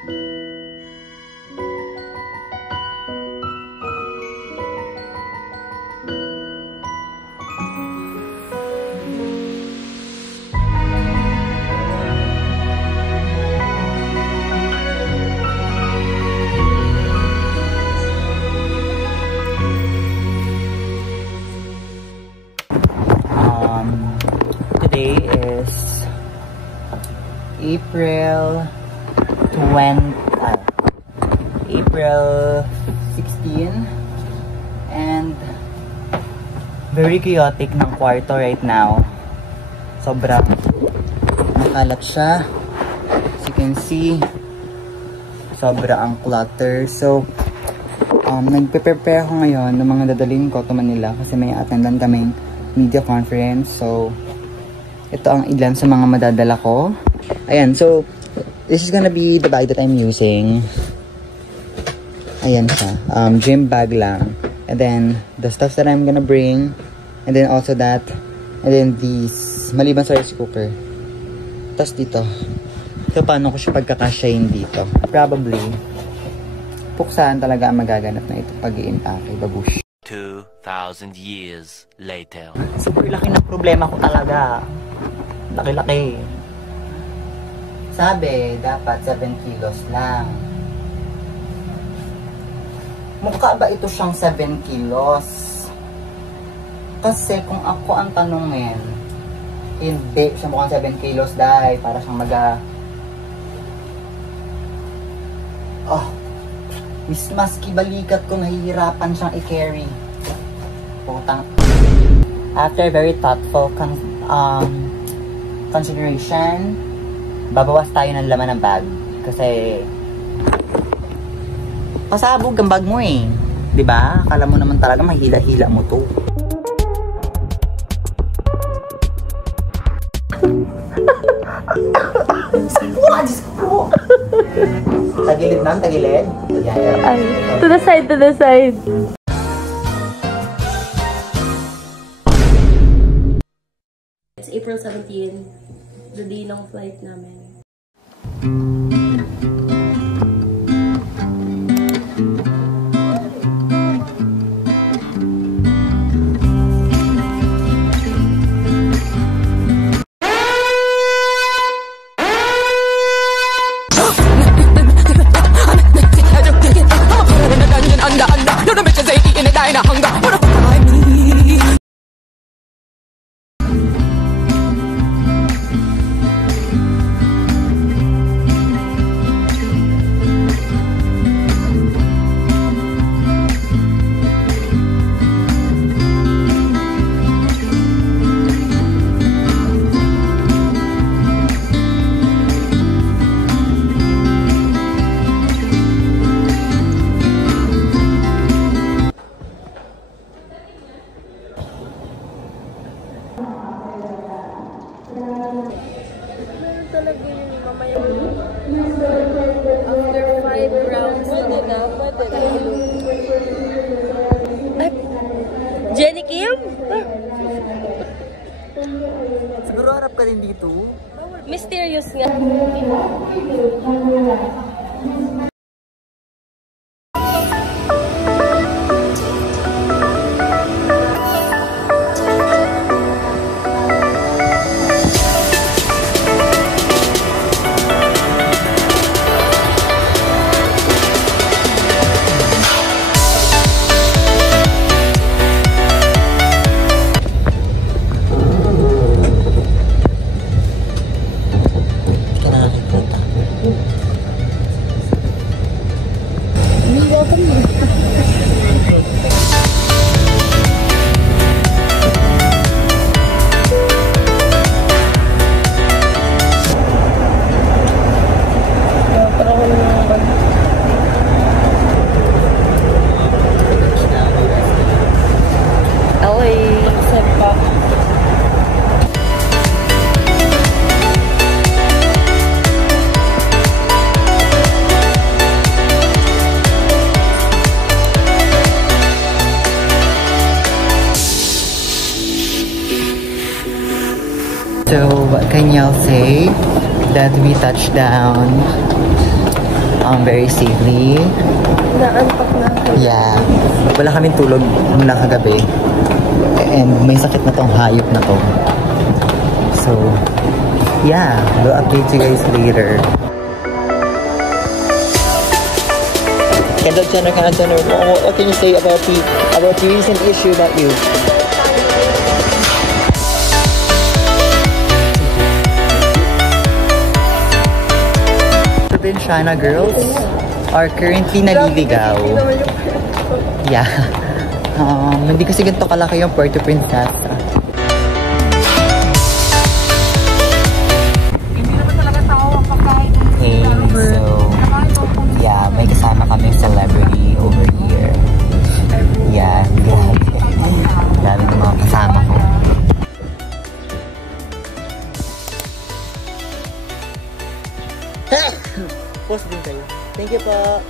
Today is April 16 and very chaotic ng kwarto right now. Sobra nakalat siya. As you can see, sobra ang clutter. So nagpe-prepare ako ngayon ng mga dadalhin ko to Manila kasi may attendan kaming media conference. So ito ang ilan sa mga madadala ko. Ayan, so this is gonna be the bag that I'm using. Ayan siya, gym bag lang. And then the stuff that I'm gonna bring, and then also that, and then these, maliban sa rice cooker. Tapos dito, so paano ko siya pagkakasyahin dito? Probably puksahan talaga ang magaganap na ito pag-i-impake, babush. 2,000 years later. Super laki ng problema ko talaga. Laki-laki. Sabi, dapat 7 kilos lang. Mukha ba ito siyang 7 kilos? Kasi kung ako ang tanungin, hindi siya mukhang 7 kilos dahil para siyang maski balikat ko nahihirapan siyang i-carry. Putang. After very thoughtful consideration, babawas tayo ng laman ng bag. Kasi pasabog ang bag mo eh. Diba? Akala mo naman talaga mahila-hila mo to. Diyos ko! Tagilid ma'am, tagilid. Ay, to the side, to the side. It's April 17, the day ng flight namin. After 5 rounds, pwede na. Ay, Jenny Kim? Siguro harap ka rin dito. Mysterious nga. So, what can y'all say that we touched down very safely. Naantok na. Yeah. Wala kaming tulog mula kagabi. And may sakit na tong hayop na to. So, yeah. We'll update you guys later. Kendall Jenner, what can you say about the recent issue that you... Provinciana girls are currently naliligaw. Yeah. Hindi kasi ganito kalaki yung Puerto Princesa. Okay, so yeah, may kasama kami celebrity over here. Yeah, grabe. Dami ng mga kasama ko. Post din kayo. Thank you po.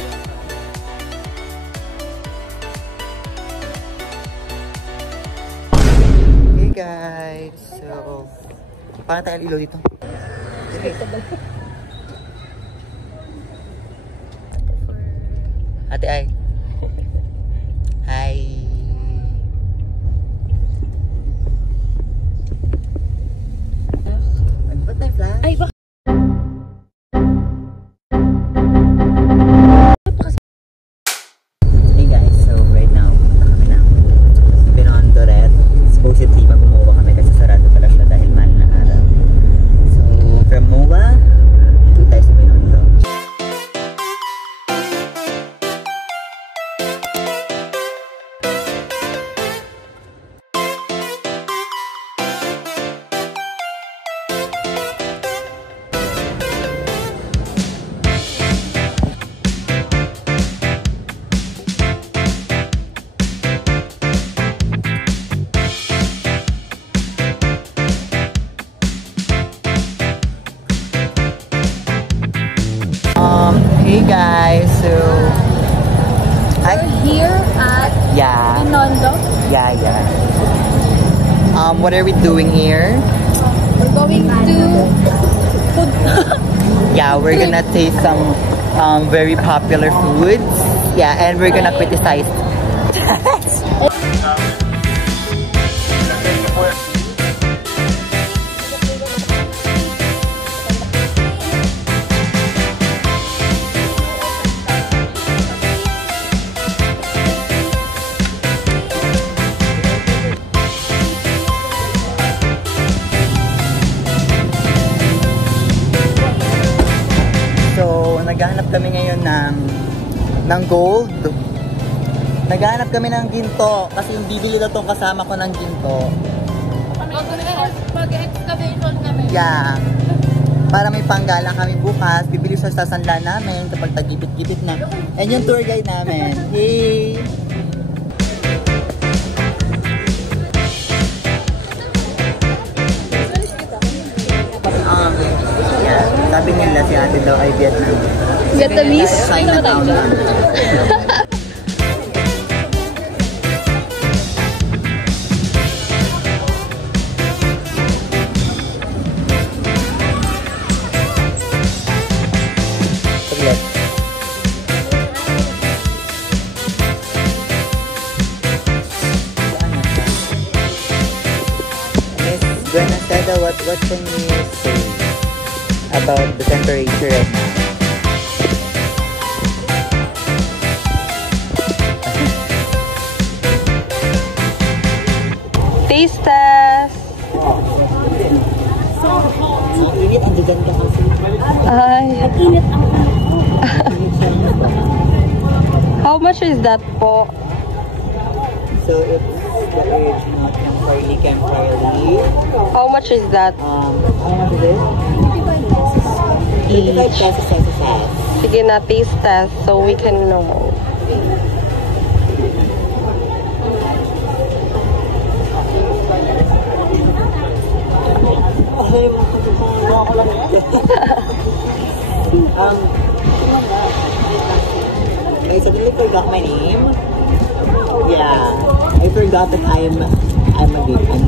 Hey guys, so paano tayo ilaw dito? Ate Ay. Hi. Ba't may flash? Ay, baka. Hey guys, so right now, kami na Pinondoret. Supposedly, mag-umuwa kami kasi sarado pala siya dahil mahal na araw. So, from MOA, dito tayo sa Binondo. Hey guys, so We're here at yeah, Binondo. yeah. What are we doing here? We're going to food. Yeah, we're gonna taste some very popular foods. Yeah, and we're gonna criticize. So, naghahanap kami ngayon ng gold. Naghahanap kami ng ginto kasi yung bibili na tong kasama ko ng ginto. Mag-excavation kami. Yeah. Para may panggalang kami bukas, bibili siya sa sanla namin kapag tagipit-gipit na. And yung tour guide namin. Hey! Yeah. Sabi nila si ate daw ay Vietnamese? Chinatown lang. Granada, what can you say about the temperature right now? Taste test! Ang init, ang dagan ka kasi. Ay, ang init ang How much is that po? So it's the original Camfarley Camfarley. How much is that? How much is it? 85 pesos pesos. Sige na, taste test so we can know. I suddenly forgot my name. Yeah, I forgot that I'm not a woman.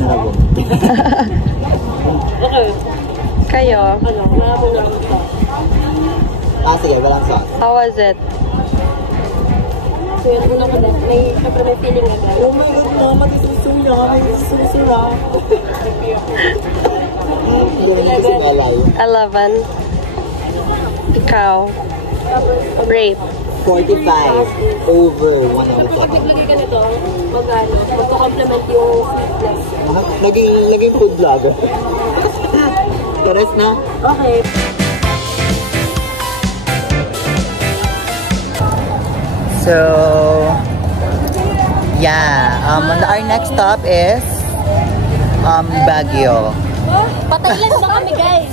Kayo? sige, walang sauce. How was it? So yun, una ko na. Siyempre may feeling agad. Oh my God, mama, this is so yummy. This is so sarap. Hindi naman yung kasi malay. 11. Ikaw. Rape. 45 over 1 over Kapag 7. naglagay ka nito, magko-complement yung sweetness. Naging food vlogger. Taras na. Okay. So, yeah. Our next stop is Baguio. Patay lang ba kami, guys?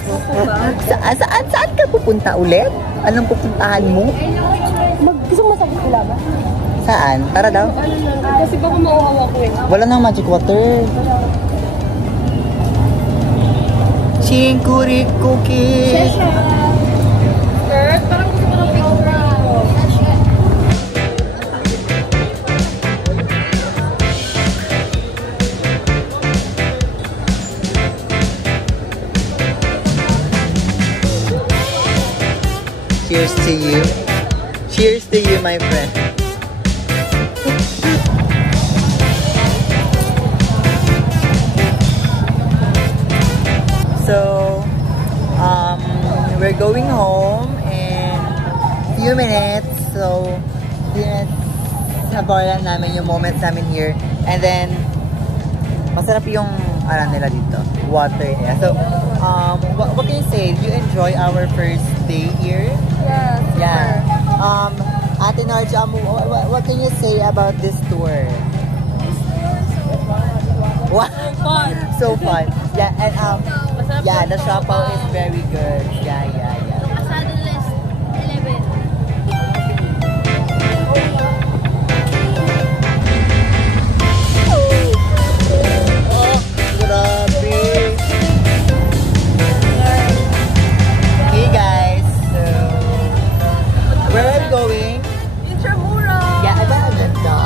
Saan ka pupunta ulit? Anong pupuntahan mo? Gusto mo masagot sila ba? Saan? Tara daw. Kasi baka mauhaw ako eh. Wala nang magic water. Chinkuri cookies. Skirt, parang gusto ko ng picture ako. Cheers to you. Cheers to you, my friend. So, we're going home in few minutes. So, sabayan namin yung moments namin here. And then, masarap yung nila dito. Water nila. So, what can you say? Do you enjoy our first day here? Yes. Yeah. Ate Narj, what can you say about this tour? What? Fun. So fun. Yeah, and yeah, the Siopaw is very good. Yeah. Asado list, 11. Grabe. Hey guys, so where are we going? Intramuros! Yeah, ang ganda.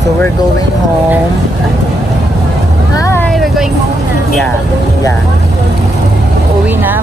So we're going home. Hi, we're going home now. Yeah. Uwi na